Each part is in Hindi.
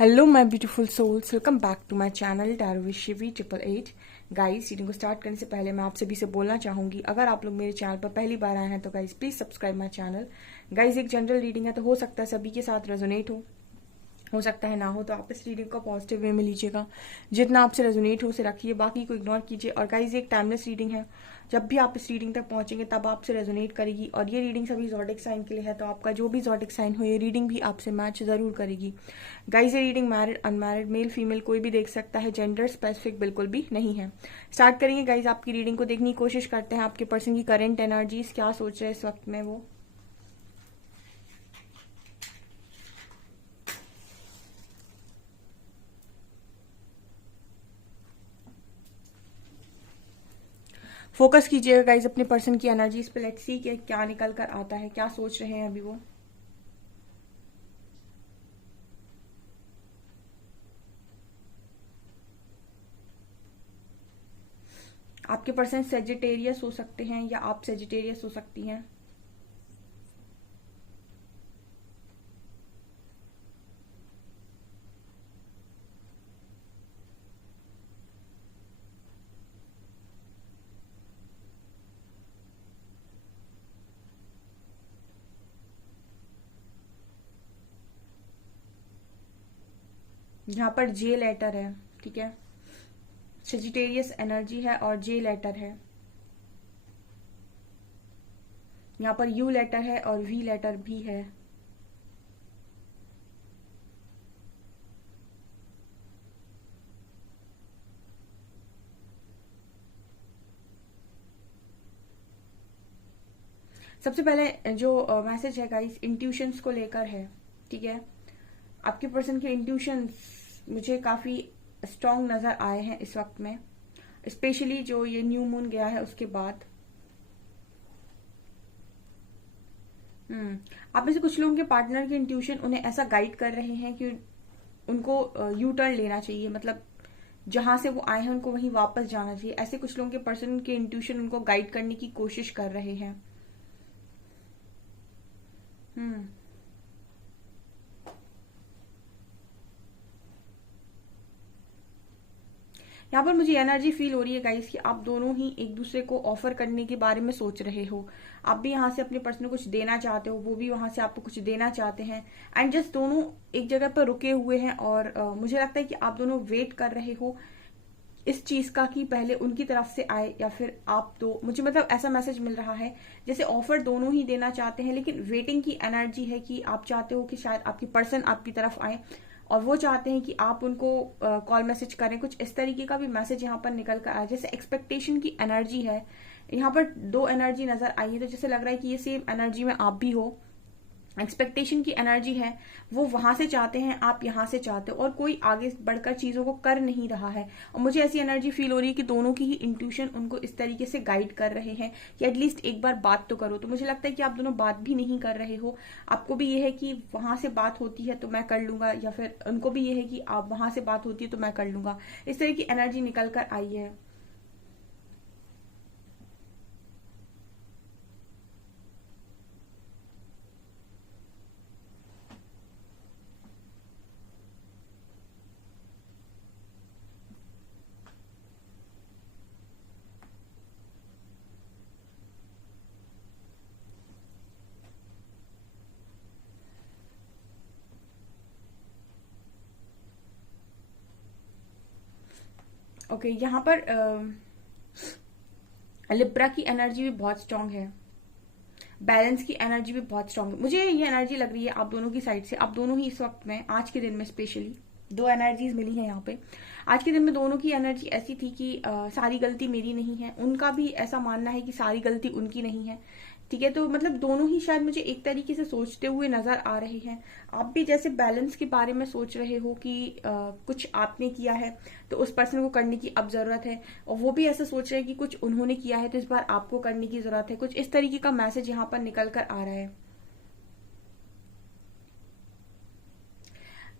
Hello my beautiful souls, welcome back to my channel tarot with Shivi 888। Guys, reading को स्टार्ट करने से पहले मैं आप सभी से बोलना चाहूंगी, अगर आप लोग मेरे चैनल पर पहली बार आए हैं तो guys please subscribe my channel. Guys, एक जनरल रीडिंग है तो हो सकता है सभी के साथ रेजोनेट हो सकता है ना हो, तो आप इस रीडिंग को पॉजिटिव वे में लीजिएगा। जितना आपसे रेजोनेट हो उसे रखिए, बाकी को इग्नोर कीजिए। और गाइज, एक टाइमलेस रीडिंग है, जब भी आप इस रीडिंग तक पहुंचेंगे तब आपसे रेजोनेट करेगी। और ये रीडिंग सभी जॉडिक साइन के लिए है, तो आपका जो भी जॉडिक साइन हो ये रीडिंग भी आपसे मैच जरूर करेगी। गाइज, ये reading married unmarried male female कोई भी देख सकता है, जेंडर स्पेसिफिक बिल्कुल भी नहीं है। स्टार्ट करेंगे गाइज आपकी रीडिंग को, देखने की कोशिश करते हैं आपके पर्सन की करेंट एनर्जीज क्या सोच रहे हैं इस वक्त में वो। फोकस कीजिएगा गाइज अपने पर्सन की एनर्जीज पे। लेट्स सी कि क्या निकल कर आता है, क्या सोच रहे हैं अभी वो। आपके पर्सन सेजिटेरियस हो सकते हैं या आप सेजिटेरियस हो सकती हैं। यहाँ पर जे लेटर है, ठीक है। सेजिटेरियस एनर्जी है और जे लेटर है। यहाँ पर यू लेटर है और वी लेटर भी है। सबसे पहले जो मैसेज है गाइस इंट्यूशंस को लेकर है, ठीक है। आपके पर्सन के इंट्यूशंस मुझे काफी स्ट्रांग नजर आए हैं इस वक्त में, स्पेशली जो ये न्यू मून गया है उसके बाद। आप में से कुछ लोगों के पार्टनर के इंट्यूशन उन्हें ऐसा गाइड कर रहे हैं कि उनको यू टर्न लेना चाहिए, मतलब जहां से वो आए हैं उनको वहीं वापस जाना चाहिए। ऐसे कुछ लोगों के पर्सन के इंट्यूशन उनको गाइड करने की कोशिश कर रहे हैं। हम्म यहाँ पर मुझे एनर्जी फील हो रही है गाइस कि आप दोनों ही एक दूसरे को ऑफर करने के बारे में सोच रहे हो। आप भी यहाँ से अपने पर्सन को कुछ देना चाहते हो, वो भी वहां से आपको कुछ देना चाहते हैं। एंड जस्ट दोनों एक जगह पर रुके हुए हैं और मुझे लगता है कि आप दोनों वेट कर रहे हो इस चीज का कि पहले उनकी तरफ से आए या फिर आप दो। मुझे मतलब ऐसा मैसेज मिल रहा है जैसे ऑफर दोनों ही देना चाहते हैं, लेकिन वेटिंग की एनर्जी है कि आप चाहते हो कि शायद आपकी पर्सन आपकी तरफ आए और वो चाहते हैं कि आप उनको कॉल मैसेज करें। कुछ इस तरीके का भी मैसेज यहाँ पर निकल कर आया, जैसे एक्सपेक्टेशन की एनर्जी है। यहाँ पर दो एनर्जी नजर आई है, तो जैसे लग रहा है कि ये सेम एनर्जी में आप भी हो। एक्सपेक्टेशन की एनर्जी है, वो वहां से चाहते हैं, आप यहां से चाहते हो, और कोई आगे बढ़कर चीजों को कर नहीं रहा है। और मुझे ऐसी एनर्जी फील हो रही है कि दोनों की ही इंट्यूशन उनको इस तरीके से गाइड कर रहे हैं कि एटलीस्ट एक बार बात तो करो। तो मुझे लगता है कि आप दोनों बात भी नहीं कर रहे हो। आपको भी ये है कि वहां से बात होती है तो मैं कर लूंगा, या फिर उनको भी ये है कि आप वहां से बात होती है तो मैं कर लूंगा। इस तरह की एनर्जी निकल कर आई है। ओके, यहाँ पर लिब्रा की एनर्जी भी बहुत स्ट्रांग है, बैलेंस की एनर्जी भी बहुत स्ट्रांग है। मुझे ये एनर्जी लग रही है आप दोनों की साइड से, आप दोनों ही इस वक्त में आज के दिन में स्पेशली दो एनर्जीज मिली हैं यहाँ पे। आज के दिन में दोनों की एनर्जी ऐसी थी कि सारी गलती मेरी नहीं है, उनका भी ऐसा मानना है कि सारी गलती उनकी नहीं है, ठीक है। तो मतलब दोनों ही शायद मुझे एक तरीके से सोचते हुए नजर आ रहे हैं। आप भी जैसे बैलेंस के बारे में सोच रहे हो कि कुछ आपने किया है तो उस पर्सन को करने की अब जरूरत है, और वो भी ऐसा सोच रहे हैं कि कुछ उन्होंने किया है तो इस बार आपको करने की जरूरत है। कुछ इस तरीके का मैसेज यहाँ पर निकल कर आ रहा है।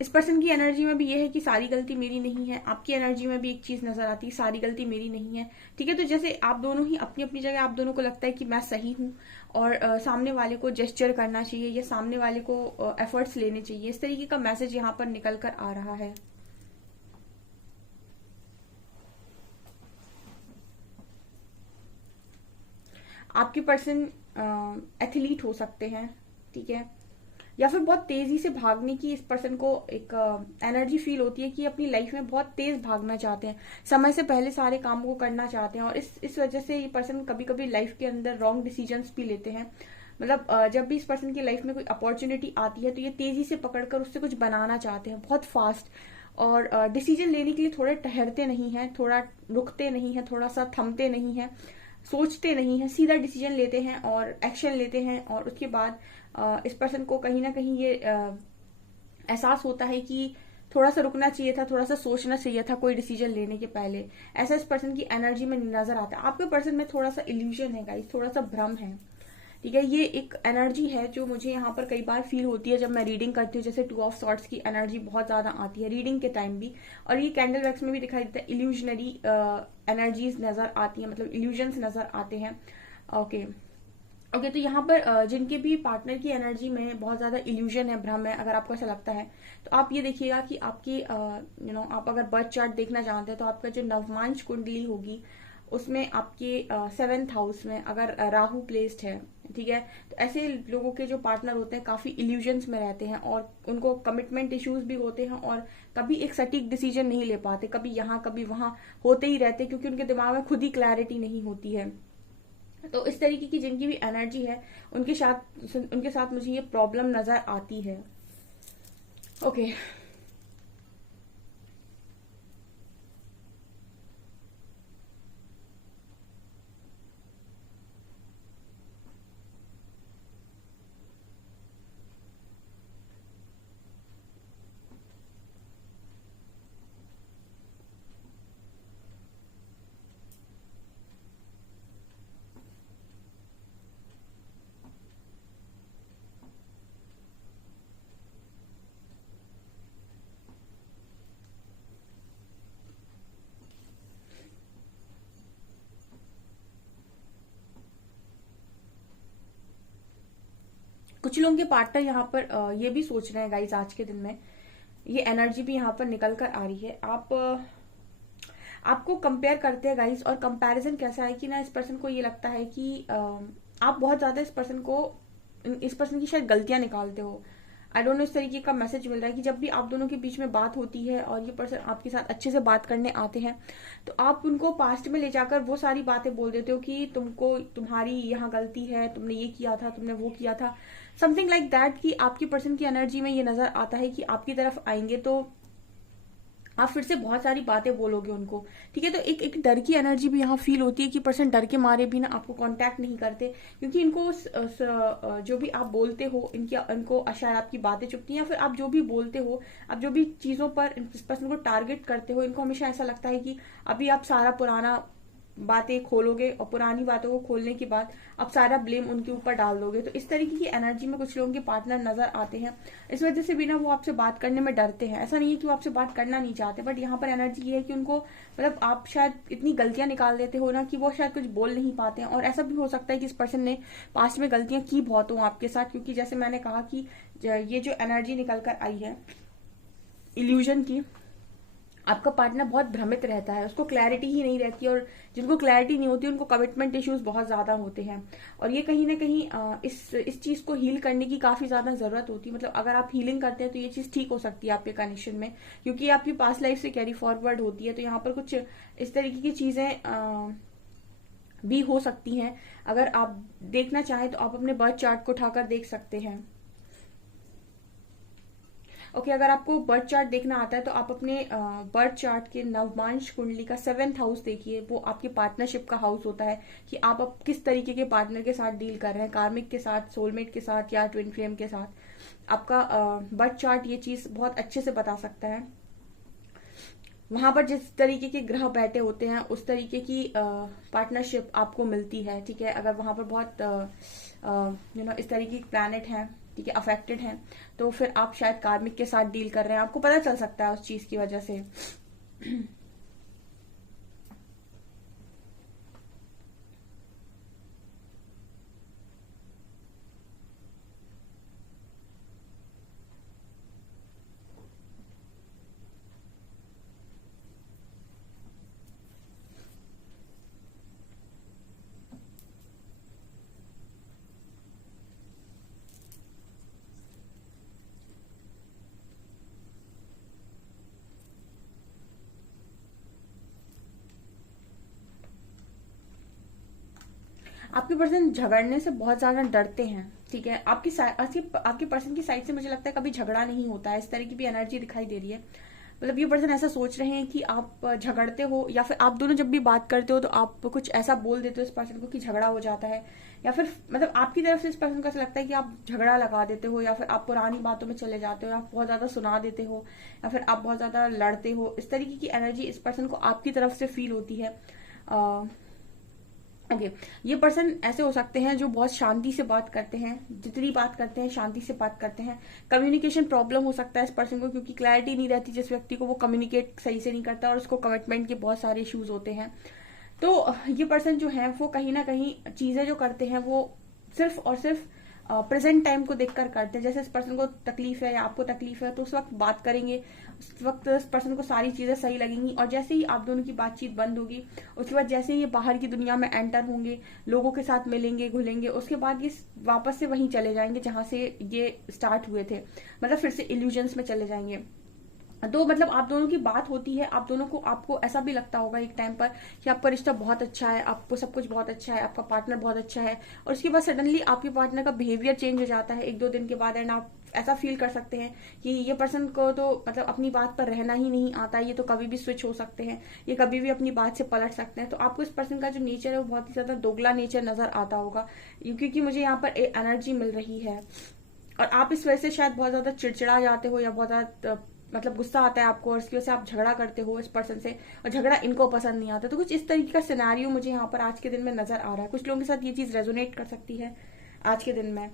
इस पर्सन की एनर्जी में भी ये है कि सारी गलती मेरी नहीं है, आपकी एनर्जी में भी एक चीज नजर आती है, सारी गलती मेरी नहीं है। ठीक है, तो जैसे आप दोनों ही अपनी अपनी जगह, आप दोनों को लगता है कि मैं सही हूँ और सामने वाले को जेस्चर करना चाहिए या सामने वाले को एफर्ट्स लेने चाहिए, इस तरीके का मैसेज यहाँ पर निकल कर आ रहा है। आपके पर्सन एथलीट हो सकते हैं, ठीक है, या फिर बहुत तेजी से भागने की इस पर्सन को एक एनर्जी फील होती है कि अपनी लाइफ में बहुत तेज भागना चाहते हैं, समय से पहले सारे कामों को करना चाहते हैं, और इस वजह से ये पर्सन कभी कभी लाइफ के अंदर रॉन्ग डिसीजंस भी लेते हैं। मतलब जब भी इस पर्सन की लाइफ में कोई अपॉर्चुनिटी आती है तो ये तेजी से पकड़कर उससे कुछ बनाना चाहते हैं, बहुत फास्ट, और डिसीजन लेने के लिए थोड़े ठहरते नहीं हैं, थोड़ा रुकते नहीं हैं, थोड़ा सा थमते नहीं हैं, सोचते नहीं हैं, सीधा डिसीजन लेते हैं और एक्शन लेते हैं। और उसके बाद इस पर्सन को कहीं ना कहीं ये एहसास होता है कि थोड़ा सा रुकना चाहिए था, थोड़ा सा सोचना चाहिए था कोई डिसीजन लेने के पहले। ऐसा इस पर्सन की एनर्जी में नजर आता है। आपके पर्सन में थोड़ा सा इल्यूजन है गाइस, थोड़ा सा भ्रम है, ठीक है। ये एक एनर्जी है जो मुझे यहाँ पर कई बार फील होती है जब मैं रीडिंग करती हूँ। जैसे 2 ऑफ सॉर्ड्स की एनर्जी बहुत ज्यादा आती है रीडिंग के टाइम भी, और ये कैंडल वैक्स में भी दिखाई देता है। इल्यूजनरी एनर्जीज नजर आती है, मतलब इल्यूजन्स नजर आते हैं। ओके ओके, तो यहाँ पर जिनके भी पार्टनर की एनर्जी में बहुत ज्यादा इल्यूजन है, भ्रम है, अगर आपको ऐसा लगता है तो आप ये देखिएगा कि आपकी आप अगर बर्थ चार्ट देखना चाहते हैं तो आपका जो नवमांश कुंडली होगी उसमें आपके 7th हाउस में अगर राहु प्लेस्ड है, ठीक है, तो ऐसे लोगों के जो पार्टनर होते हैं काफी इल्यूजन्स में रहते हैं और उनको कमिटमेंट इश्यूज भी होते हैं और कभी एक सटीक डिसीजन नहीं ले पाते, कभी यहाँ कभी वहां होते ही रहते, क्योंकि उनके दिमाग में खुद ही क्लैरिटी नहीं होती है। तो इस तरीके की जिनकी भी एनर्जी है उनके साथ मुझे ये प्रॉब्लम नजर आती है। ओके कुछ लोगों के पार्टनर यहाँ पर ये भी सोच रहे हैं गाइस, आज के दिन में ये एनर्जी भी यहाँ पर निकल कर आ रही है। आपको कंपेयर करते हैं गाइस, और कंपैरिजन कैसा है कि ना, इस पर्सन को ये लगता है कि आप बहुत ज्यादा इस पर्सन की शायद गलतियां निकालते हो। आई डोंट नो, इस तरीके का मैसेज मिल रहा है कि जब भी आप दोनों के बीच में बात होती है और ये पर्सन आपके साथ अच्छे से बात करने आते हैं तो आप उनको पास्ट में ले जाकर वो सारी बातें बोल देते हो कि तुम्हारी यहाँ गलती है, तुमने ये किया था, तुमने वो किया था, समथिंग लाइक दैट। कि आपकी पर्सन की एनर्जी में ये नजर आता है कि आपकी तरफ आएंगे तो आप फिर से बहुत सारी बातें बोलोगे उनको, ठीक है। तो एक डर की एनर्जी भी यहाँ फील होती है कि पर्सन डर के मारे भी ना आपको कांटेक्ट नहीं करते, क्योंकि इनको जो भी आप बोलते हो इनको शायद आपकी बातें चुभती हैं, या फिर आप जो भी बोलते हो, आप जो भी चीजों पर इस पर्सन को टारगेट करते हो, इनको हमेशा ऐसा लगता है कि अभी आप सारा पुराना बातें खोलोगे और पुरानी बातों को खोलने के बाद आप सारा ब्लेम उनके ऊपर डाल दोगे। तो इस तरीके की एनर्जी में कुछ लोगों के पार्टनर नजर आते हैं। इस वजह से भी ना वो आपसे बात करने में डरते हैं। ऐसा नहीं है कि वो आपसे बात करना नहीं चाहते, बट यहाँ पर एनर्जी ये है कि उनको, मतलब आप शायद इतनी गलतियां निकाल देते हो ना कि वो शायद कुछ बोल नहीं पाते हैं। और ऐसा भी हो सकता है कि इस पर्सन ने पास्ट में गलतियां की बहुत हो आपके साथ, क्योंकि जैसे मैंने कहा कि ये जो एनर्जी निकल कर आई है इल्यूजन की, आपका पार्टनर बहुत भ्रमित रहता है, उसको क्लैरिटी ही नहीं रहती, और जिनको क्लैरिटी नहीं होती उनको कमिटमेंट इश्यूज बहुत ज्यादा होते हैं। और ये कहीं ना कहीं इस चीज को हील करने की काफी ज्यादा जरूरत होती है। मतलब अगर आप हीलिंग करते हैं तो ये चीज ठीक हो सकती है आपके कनेक्शन में, क्योंकि आपकी पास्ट लाइफ से कैरी फॉरवर्ड होती है। तो यहाँ पर कुछ इस तरीके की चीजें भी हो सकती हैं। अगर आप देखना चाहें तो आप अपने बर्थ चार्ट को उठाकर देख सकते हैं। ओके अगर आपको बर्थ चार्ट देखना आता है तो आप अपने बर्थ चार्ट के नवमांश कुंडली का 7th हाउस देखिए। वो आपके पार्टनरशिप का हाउस होता है कि आप अब किस तरीके के पार्टनर के साथ डील कर रहे हैं, कार्मिक के साथ, सोलमेट के साथ, या ट्विन फ्लेम के साथ। आपका बर्थ चार्ट ये चीज बहुत अच्छे से बता सकता है। वहां पर जिस तरीके के ग्रह बैठे होते हैं उस तरीके की पार्टनरशिप आपको मिलती है, ठीक है। अगर वहां पर बहुत इस तरीके के प्लैनेट हैं, ठीक है, अफेक्टेड हैं, तो फिर आप शायद कार्मिक के साथ डील कर रहे हैं, आपको पता चल सकता है उस चीज की वजह से। आपके पर्सन झगड़ने से बहुत ज्यादा डरते हैं, ठीक है। आपके पर्सन की साइड से मुझे लगता है कभी झगड़ा नहीं होता है, इस तरह की भी एनर्जी दिखाई दे रही है। मतलब ये पर्सन ऐसा सोच रहे हैं कि आप झगड़ते हो, या फिर आप दोनों जब भी बात करते हो तो आप कुछ ऐसा बोल देते हो इस पर्सन को कि झगड़ा हो जाता है, या फिर मतलब आपकी तरफ से इस पर्सन को ऐसा लगता है कि आप झगड़ा लगा देते हो, या फिर आप पुरानी बातों में चले जाते हो, आप बहुत ज्यादा सुना देते हो, या फिर आप बहुत ज्यादा लड़ते हो। इस तरीके की एनर्जी इस पर्सन को आपकी तरफ से फील होती है। ओके ये पर्सन ऐसे हो सकते हैं जो बहुत शांति से बात करते हैं, जितनी बात करते हैं शांति से बात करते हैं। कम्युनिकेशन प्रॉब्लम हो सकता है इस पर्सन को, क्योंकि क्लैरिटी नहीं रहती जिस व्यक्ति को, वो कम्युनिकेट सही से नहीं करता और उसको कमिटमेंट के बहुत सारे इश्यूज होते हैं। तो ये पर्सन जो है वो कहीं ना कहीं चीजें जो करते हैं वो सिर्फ और सिर्फ प्रेजेंट टाइम को देखकर करते हैं। जैसे इस पर्सन को तकलीफ है या आपको तकलीफ है तो उस वक्त बात करेंगे, उस वक्त इस पर्सन को सारी चीजें सही लगेंगी, और जैसे ही आप दोनों की बातचीत बंद होगी उसके बाद जैसे ही ये बाहर की दुनिया में एंटर होंगे, लोगों के साथ मिलेंगे घुलेंगे, उसके बाद ये वापस से वहीं चले जाएंगे जहां से ये स्टार्ट हुए थे, मतलब फिर से इल्यूजन्स में चले जाएंगे। तो मतलब आप दोनों की बात होती है, आप दोनों को, आपको ऐसा भी लगता होगा एक टाइम पर कि आपका रिश्ता बहुत अच्छा है, आपको सब कुछ बहुत अच्छा है, आपका पार्टनर बहुत अच्छा है, और उसके बाद सडनली आपके पार्टनर का बिहेवियर चेंज हो जाता है 1-2 दिन के बाद, एंड आप ऐसा फील कर सकते हैं कि ये पर्सन को तो मतलब अपनी बात पर रहना ही नहीं आता, ये तो कभी भी स्विच हो सकते हैं, ये कभी भी अपनी बात से पलट सकते हैं। तो आपको इस पर्सन का जो नेचर है वो बहुत ही ज्यादा दोगला नेचर नजर आता होगा, क्योंकि मुझे यहाँ पर एनर्जी मिल रही है, और आप इस वजह से शायद बहुत ज्यादा चिड़चिड़ा जाते हो, या बहुत ज्यादा मतलब गुस्सा आता है आपको, और इसकी वजह से आप झगड़ा करते हो इस पर्सन से, और झगड़ा इनको पसंद नहीं आता। तो कुछ इस तरीके का सिनेरियो मुझे यहाँ पर आज के दिन में नजर आ रहा है। कुछ लोगों के साथ ये चीज रेजोनेट कर सकती है आज के दिन में।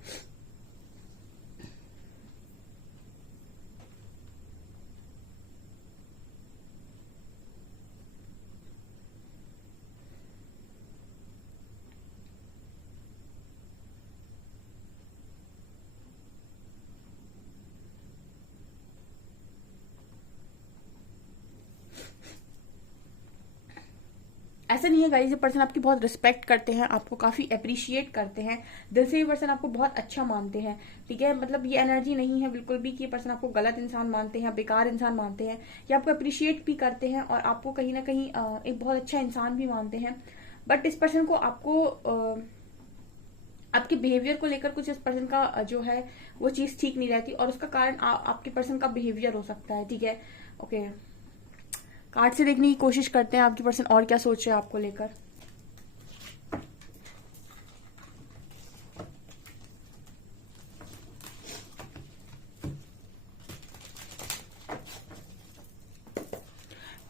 ऐसा नहीं है गाइस, ये पर्सन आपकी बहुत रिस्पेक्ट करते हैं, आपको काफी अप्रिशिएट करते हैं, दिल से ये पर्सन आपको बहुत अच्छा मानते हैं, ठीक है। मतलब ये एनर्जी नहीं है बिल्कुल भी कि ये पर्सन आपको गलत इंसान मानते हैं, बेकार इंसान मानते हैं। ये आपको अप्रिशिएट भी करते हैं और आपको कहीं ना कहीं एक बहुत अच्छा इंसान भी मानते हैं। बट इस पर्सन को आपको आपके बिहेवियर को लेकर कुछ इस पर्सन का जो है वो चीज ठीक नहीं रहती, और उसका कारण आपके पर्सन का बिहेवियर हो सकता है, ठीक है। ओके कार्ड से देखने की कोशिश करते हैं आपकी पर्सन और क्या सोच रहे हैं आपको लेकर।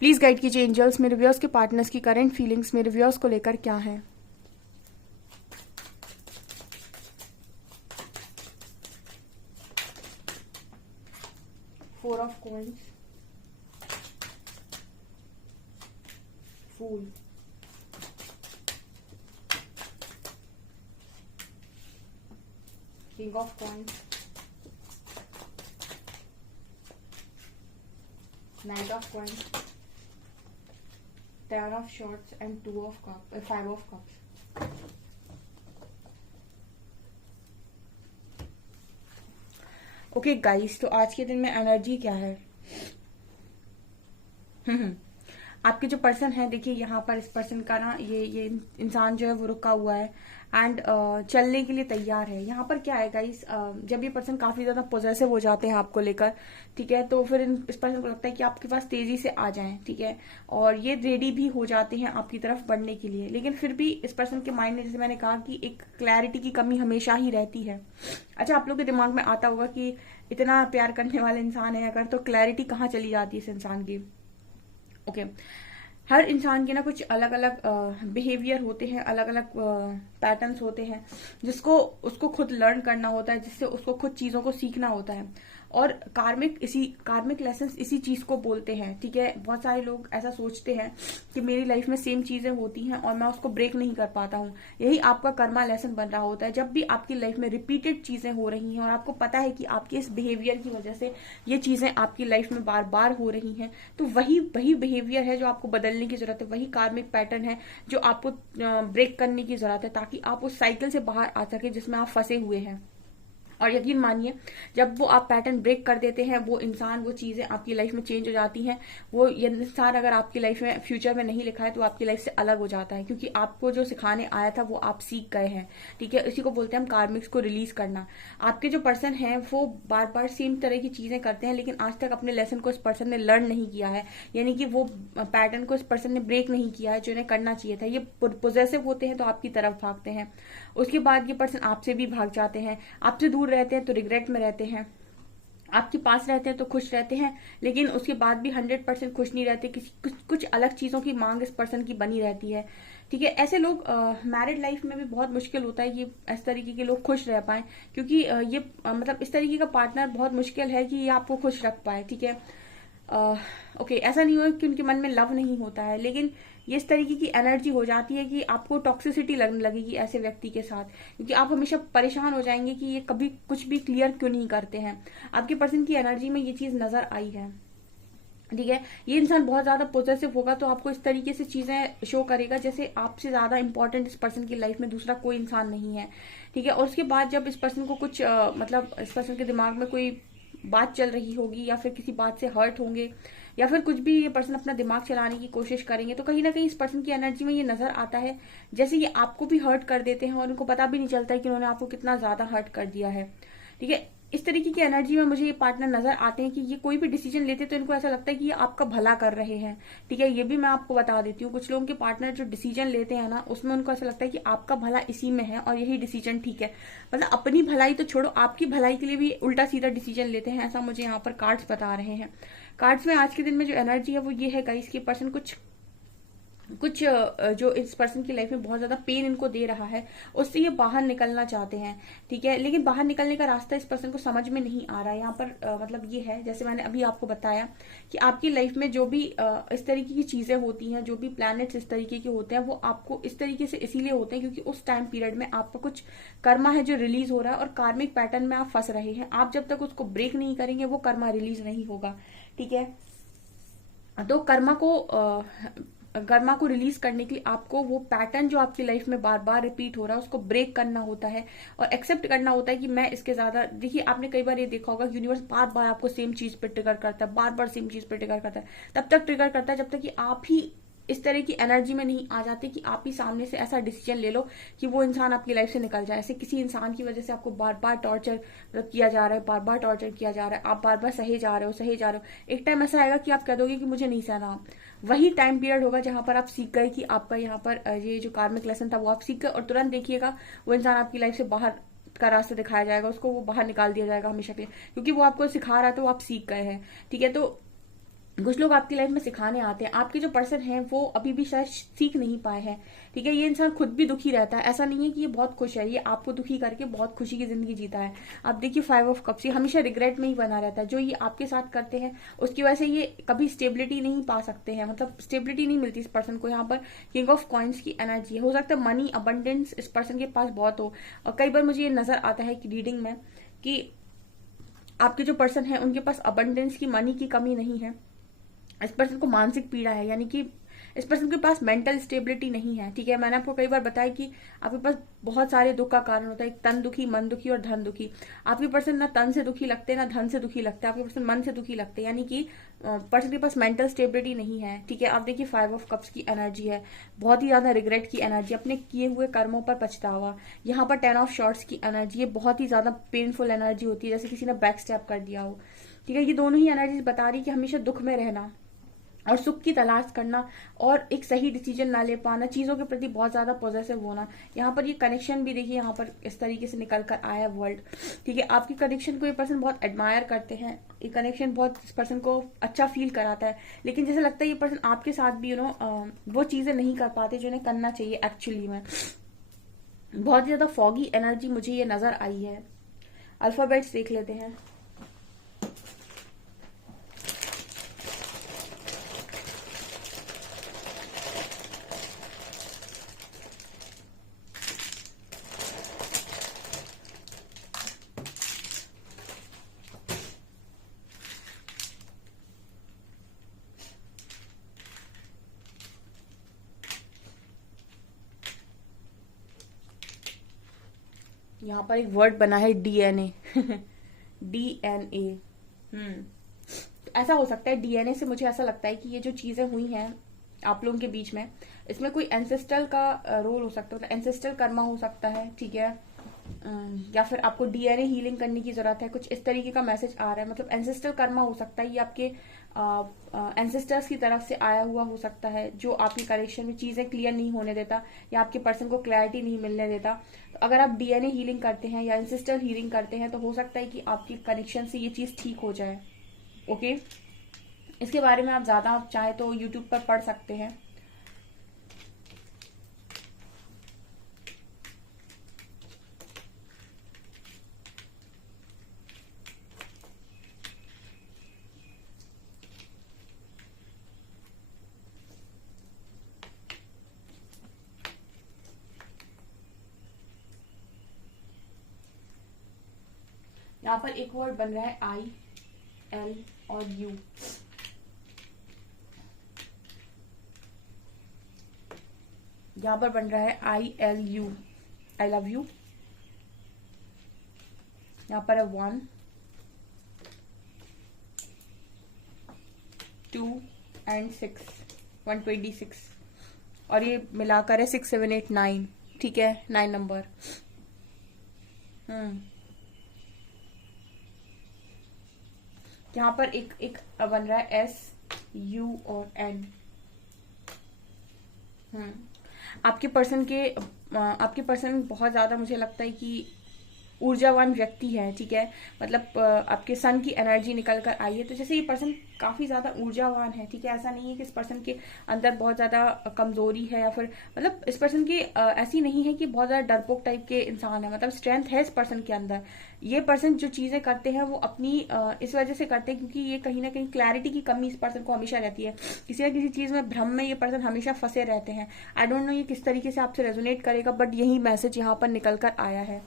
प्लीज गाइड कीजिए एंजल्स, मेरे व्यूअर्स के पार्टनर्स की करंट फीलिंग्स मेरे व्यूअर्स को लेकर क्या है। Four of coins, fool, king of coins, knight of coins, ten of swords and 2 of cup, 5 of cups. Okay guys, तो आज के दिन में एनर्जी क्या है। आपके जो पर्सन है, देखिए यहाँ पर इस पर्सन का ना ये इंसान जो है वो रुका हुआ है एंड चलने के लिए तैयार है। यहाँ पर क्या है गाइस, जब ये पर्सन काफी ज्यादा पॉजेसिव हो जाते हैं आपको लेकर, ठीक है, तो फिर इस पर्सन को लगता है कि आपके पास तेजी से आ जाएं, ठीक है, और ये रेडी भी हो जाते हैं आपकी तरफ बढ़ने के लिए। लेकिन फिर भी इस पर्सन के माइंड में, जैसे मैंने कहा, कि एक क्लैरिटी की कमी हमेशा ही रहती है। अच्छा, आप लोग के दिमाग में आता होगा कि इतना प्यार करने वाले इंसान है अगर, तो क्लैरिटी कहाँ चली जाती है इस इंसान की। ओके हर इंसान के ना कुछ अलग अलग बिहेवियर होते हैं, अलग अलग पैटर्न्स होते हैं, जिसको उसको खुद लर्न करना होता है, जिससे उसको खुद चीजों को सीखना होता है। और कार्मिक लेसन इसी चीज को बोलते हैं, ठीक है। बहुत सारे लोग ऐसा सोचते हैं कि मेरी लाइफ में सेम चीजें होती हैं और मैं उसको ब्रेक नहीं कर पाता हूँ। यही आपका कर्मा लेसन बन रहा होता है। जब भी आपकी लाइफ में रिपीटेड चीजें हो रही हैं और आपको पता है कि आपके इस बिहेवियर की वजह से ये चीजें आपकी लाइफ में बार बार हो रही हैं, तो वही वही बिहेवियर है जो आपको बदलने की जरूरत है, वही कार्मिक पैटर्न है जो आपको ब्रेक करने की जरूरत है, ताकि आप उस साइकिल से बाहर आ सके जिसमें आप फंसे हुए हैं। और यकीन मानिए, जब वो आप पैटर्न ब्रेक कर देते हैं, वो इंसान, वो चीजें आपकी लाइफ में चेंज हो जाती हैं। वो इंसान अगर आपकी लाइफ में फ्यूचर में नहीं लिखा है तो आपकी लाइफ से अलग हो जाता है, क्योंकि आपको जो सिखाने आया था वो आप सीख गए हैं, ठीक है। इसी को बोलते हैं हम कार्मिक्स को रिलीज करना। आपके जो पर्सन है वो बार बार सेम तरह की चीजें करते हैं, लेकिन आज तक अपने लेसन को इस पर्सन ने लर्न नहीं किया है, यानी कि वो पैटर्न को इस पर्सन ने ब्रेक नहीं किया है जो इन्हें करना चाहिए था। ये पोजेसिव होते हैं तो आपकी तरफ भागते हैं, उसके बाद ये पर्सन आपसे भी भाग जाते हैं। आपसे दूर रहते हैं तो रिग्रेट में रहते हैं, आपके पास रहते हैं तो खुश रहते हैं, लेकिन उसके बाद भी 100% खुश नहीं रहते। कुछ अलग चीजों की मांग इस पर्सन की बनी रहती है, ठीक है। ऐसे लोग मैरिड लाइफ में भी बहुत मुश्किल होता है कि इस तरीके के लोग खुश रह पाए, क्योंकि ये मतलब इस तरीके का पार्टनर बहुत मुश्किल है कि ये आपको खुश रख पाए, ठीक है। ओके, ऐसा नहीं हुआ कि उनके मन में लव नहीं होता है, लेकिन ये इस तरीके की एनर्जी हो जाती है कि आपको टॉक्सिसिटी लगने लगेगी ऐसे व्यक्ति के साथ, क्योंकि आप हमेशा परेशान हो जाएंगे कि ये कभी कुछ भी क्लियर क्यों नहीं करते हैं। आपके पर्सन की एनर्जी में ये चीज नजर आई है, ठीक है। ये इंसान बहुत ज्यादा पॉजिटिव होगा तो आपको इस तरीके से चीजें शो करेगा जैसे आपसे ज्यादा इंपॉर्टेंट इस पर्सन की लाइफ में दूसरा कोई इंसान नहीं है, ठीक है। और उसके बाद जब इस पर्सन को कुछ मतलब इस पर्सन के दिमाग में कोई बात चल रही होगी, या फिर किसी बात से हर्ट होंगे, या फिर कुछ भी ये पर्सन अपना दिमाग चलाने की कोशिश करेंगे, तो कहीं ना कहीं इस पर्सन की एनर्जी में ये नजर आता है जैसे ये आपको भी हर्ट कर देते हैं और उनको पता भी नहीं चलता है कि उन्होंने आपको कितना ज्यादा हर्ट कर दिया है, ठीक है। इस तरीके की एनर्जी में मुझे ये पार्टनर नजर आते हैं कि ये कोई भी डिसीजन लेते तो इनको ऐसा लगता है कि ये आपका भला कर रहे हैं, ठीक है। ये भी मैं आपको बता देती हूँ, कुछ लोगों के पार्टनर जो डिसीजन लेते हैं ना, उसमें उनको ऐसा लगता है कि आपका भला इसी में है और यही डिसीजन ठीक है। मतलब अपनी भलाई तो छोड़ो, आपकी भलाई के लिए भी उल्टा सीधा डिसीजन लेते हैं, ऐसा मुझे यहाँ पर कार्ड्स बता रहे हैं। कार्ड्स में आज के दिन में जो एनर्जी है वो ये है गाइस कि पर्सन कुछ जो इस पर्सन की लाइफ में बहुत ज्यादा पेन इनको दे रहा है, उससे ये बाहर निकलना चाहते हैं, ठीक है। लेकिन बाहर निकलने का रास्ता इस पर्सन को समझ में नहीं आ रहा है। यहाँ पर मतलब ये है, जैसे मैंने अभी आपको बताया कि आपकी लाइफ में जो भी इस तरीके की चीजें होती हैं, जो भी प्लैनेट्स इस तरीके के होते हैं, वो आपको इस तरीके से इसीलिए होते हैं क्योंकि उस टाइम पीरियड में आपका कुछ कर्मा है जो रिलीज हो रहा है और कार्मिक पैटर्न में आप फंस रहे हैं। आप जब तक उसको ब्रेक नहीं करेंगे वो कर्मा रिलीज नहीं होगा, ठीक है। तो कर्मा को रिलीज करने के लिए आपको वो पैटर्न जो आपकी लाइफ में बार बार रिपीट हो रहा है उसको ब्रेक करना होता है और एक्सेप्ट करना होता है कि मैं इसके ज्यादा, देखिए आपने कई बार ये देखा होगा यूनिवर्स बार बार आपको सेम चीज पे ट्रिगर करता है, बार बार सेम चीज पे ट्रिगर करता है, तब तक ट्रिगर करता है जब तक कि आप ही इस तरह की एनर्जी में नहीं आ जाते कि आप ही सामने से ऐसा डिसीजन ले लो कि वो इंसान आपकी लाइफ से निकल जाए। ऐसे किसी इंसान की वजह से आपको बार बार टॉर्चर किया जा रहा है, बार बार टॉर्चर किया जा रहा है, आप बार बार सहे जा रहे हो, एक टाइम ऐसा आएगा कि आप कह दोगे कि मुझे नहीं सहना। वही टाइम पीरियड होगा जहां पर आप सीख गए कि आपका यहाँ पर ये जो कार्मिक लेसन था वो आप सीख गए, और तुरंत देखिएगा वो इंसान आपकी लाइफ से बाहर का रास्ता दिखाया जाएगा, उसको वो बाहर निकाल दिया जाएगा हमेशा के लिए, क्योंकि वो आपको सिखा रहा है तो वो आप सीख गए हैं, ठीक है। तो कुछ लोग आपकी लाइफ में सिखाने आते हैं, आपके जो पर्सन है वो अभी भी शायद सीख नहीं पाए हैं, ठीक है। ये इंसान खुद भी दुखी रहता है, ऐसा नहीं है कि ये बहुत खुश है, ये आपको दुखी करके बहुत खुशी की जिंदगी जीता है। आप देखिए 5 ऑफ कप्स, ये हमेशा रिग्रेट में ही बना रहता है। जो ये आपके साथ करते हैं उसकी वजह से ये कभी स्टेबिलिटी नहीं पा सकते हैं, मतलब स्टेबिलिटी नहीं मिलती इस पर्सन को। यहाँ पर किंग ऑफ कॉइन्स की एनर्जी है, हो सकता है मनी अबंडेंस इस पर्सन के पास बहुत हो, और कई बार मुझे ये नजर आता है कि रीडिंग में कि आपके जो पर्सन है उनके पास अबंडेंस की, मनी की कमी नहीं है। इस पर्सन को मानसिक पीड़ा है, यानी कि इस पर्सन के पास मेंटल स्टेबिलिटी नहीं है, ठीक है। मैंने आपको कई बार बताया कि आपके पास बहुत सारे दुख का कारण होता है, तन दुखी, मन दुखी और धन दुखी। आपके पर्सन ना तन से दुखी लगते हैं ना धन से दुखी लगते हैं, आपके पर्सन मन से दुखी लगते हैं, यानी कि पर्सन के पास मेंटल स्टेबिलिटी नहीं है, ठीक है। आप देखिए 5 ऑफ कप्स की एनर्जी है, बहुत ही ज्यादा रिग्रेट की एनर्जी, अपने किए हुए कर्मों पर पछतावा। यहाँ पर 10 ऑफ शॉर्ट्स की एनर्जी है, बहुत ही ज्यादा पेनफुल एनर्जी होती है, जैसे किसी ने बैक स्टेप कर दिया हो, ठीक है। ये दोनों ही एनर्जीज बता रही कि हमेशा दुख में रहना, और सुख की तलाश करना और एक सही डिसीजन ना ले पाना, चीजों के प्रति बहुत ज्यादा पॉजिटिव होना। यहाँ पर ये कनेक्शन भी देखिए यहाँ पर इस तरीके से निकल कर आया वर्ल्ड, ठीक है। आपकी कनेक्शन को ये पर्सन बहुत एडमायर करते हैं, ये कनेक्शन बहुत इस पर्सन को अच्छा फील कराता है, लेकिन जैसे लगता है ये पर्सन आपके साथ भी वो चीजें नहीं कर पाते जो इन्हें करना चाहिए एक्चुअली में। बहुत ही ज्यादा फॉगी एनर्जी मुझे ये नजर आई है। अल्फाबेट्स देख लेते हैं। यहाँ पर एक वर्ड बना है डीएनए। डीएनए। ऐसा हो सकता है डीएनए से मुझे ऐसा लगता है कि ये जो चीजें हुई हैं आप लोगों के बीच में, इसमें कोई एंसेस्ट्रल का रोल हो सकता है, एंसेस्ट्रल कर्मा हो सकता है, ठीक है। या फिर आपको डीएनए हीलिंग करने की जरूरत है, कुछ इस तरीके का मैसेज आ रहा है। मतलब एंसेस्ट्रल कर्मा हो सकता है, ये आपके एंसेस्टर्स की तरफ से आया हुआ हो सकता है, जो आपकी कनेक्शन में चीजें क्लियर नहीं होने देता या आपके पर्सन को क्लैरिटी नहीं मिलने देता। तो अगर आप डीएनए हीलिंग करते हैं या एंसेस्टर हीलिंग करते हैं तो हो सकता है कि आपकी कनेक्शन से ये चीज ठीक हो जाए। ओके, इसके बारे में आप ज्यादा चाहे तो यूट्यूब पर पढ़ सकते हैं। यहाँ पर एक वर्ड बन रहा है आई एल और यू। यहाँ पर बन रहा है I L U, I love you. यहाँ पर है 1 2 एंड 6, 126 और ये मिलाकर है 6 7 8 9, ठीक है, 9 नंबर। यहाँ पर एक बन रहा है एस यू और एन। आपके पर्सन बहुत ज्यादा मुझे लगता है कि ऊर्जावान व्यक्ति है, ठीक है। मतलब आपके सन की एनर्जी निकल कर आई है, तो जैसे ये पर्सन काफी ज्यादा ऊर्जावान है, ठीक है। ऐसा नहीं है कि इस पर्सन के अंदर बहुत ज्यादा कमजोरी है या फिर मतलब इस पर्सन की ऐसी नहीं है कि बहुत ज्यादा डरपोक टाइप के इंसान है। मतलब स्ट्रेंथ है इस पर्सन के अंदर। ये पर्सन जो चीजें करते हैं वो अपनी इस वजह से करते हैं क्योंकि ये कहीं ना कहीं क्लैरिटी की कमी इस पर्सन को हमेशा रहती है। किसी न किसी चीज में भ्रम में ये पर्सन हमेशा फंसे रहते हैं। आई डोंट नो ये किस तरीके से आपसे रेजोनेट करेगा, बट यही मैसेज यहाँ पर निकल कर आया है।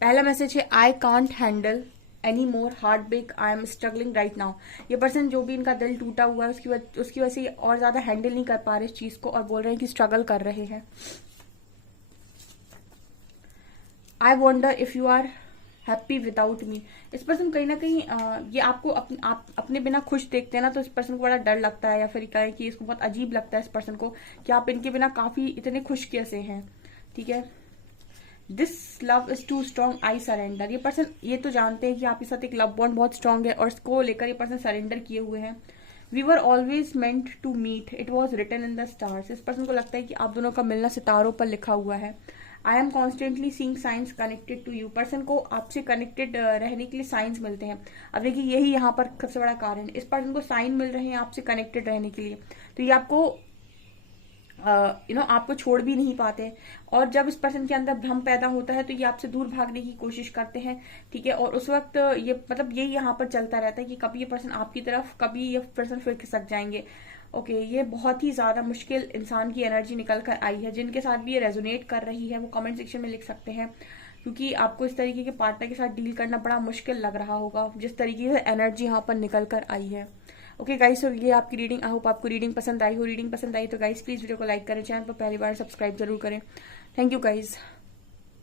पहला मैसेज है I can't handle any more heart break, I am struggling right now. ये पर्सन जो भी इनका दिल टूटा हुआ है उसकी वजह से ये और ज्यादा हैंडल नहीं कर पा रहे इस चीज को और बोल रहे हैं कि स्ट्रगल कर रहे हैं। I wonder if you are happy without me. इस पर्सन कहीं ना कहीं ये आपको अपने बिना खुश देखते हैं ना, तो इस पर्सन को बड़ा डर लगता है या फिर कहें कि इसको बहुत अजीब लगता है इस पर्सन को कि आप इनके बिना काफी इतने खुश कैसे हैं, ठीक है। This love is too strong, I surrender. ये पर्सन ये तो जानते हैं कि आपके साथ एक लव बॉन्ड बहुत स्ट्रॉन्ग है और इसको लेकर ये पर्सन सरेंडर किए हुए हैं। We were always meant to meet, it was written in the stars. इस पर्सन को लगता है कि आप दोनों का मिलना सितारों पर लिखा हुआ है। I am constantly seeing signs connected to you. Person को आपसे कनेक्टेड रहने के लिए साइंस मिलते हैं। अब देखिए यही यहाँ पर सबसे बड़ा कारण, इस पर्सन को साइन मिल रहे हैं आपसे कनेक्टेड रहने के लिए, तो ये आपको आपको छोड़ भी नहीं पाते। और जब इस पर्सन के अंदर भ्रम पैदा होता है तो ये आपसे दूर भागने की कोशिश करते हैं, ठीक है। और उस वक्त ये मतलब यही यहाँ पर चलता रहता है कि कभी ये पर्सन आपकी तरफ, कभी ये पर्सन फिर खिसक जाएंगे। ओके, ये बहुत ही ज्यादा मुश्किल इंसान की एनर्जी निकल कर आई है। जिनके साथ भी ये रेजोनेट कर रही है वो कमेंट सेक्शन में लिख सकते हैं, क्योंकि आपको इस तरीके के पार्टनर के साथ डील करना बड़ा मुश्किल लग रहा होगा जिस तरीके से एनर्जी यहाँ पर निकल कर आई है। ओके गाइस, तो ये आपकी रीडिंग, आई होप आपको रीडिंग पसंद आई हो। रीडिंग पसंद आई तो गाइस प्लीज वीडियो को लाइक करें, चैनल पर पहली बार सब्सक्राइब जरूर करें। Thank you guys.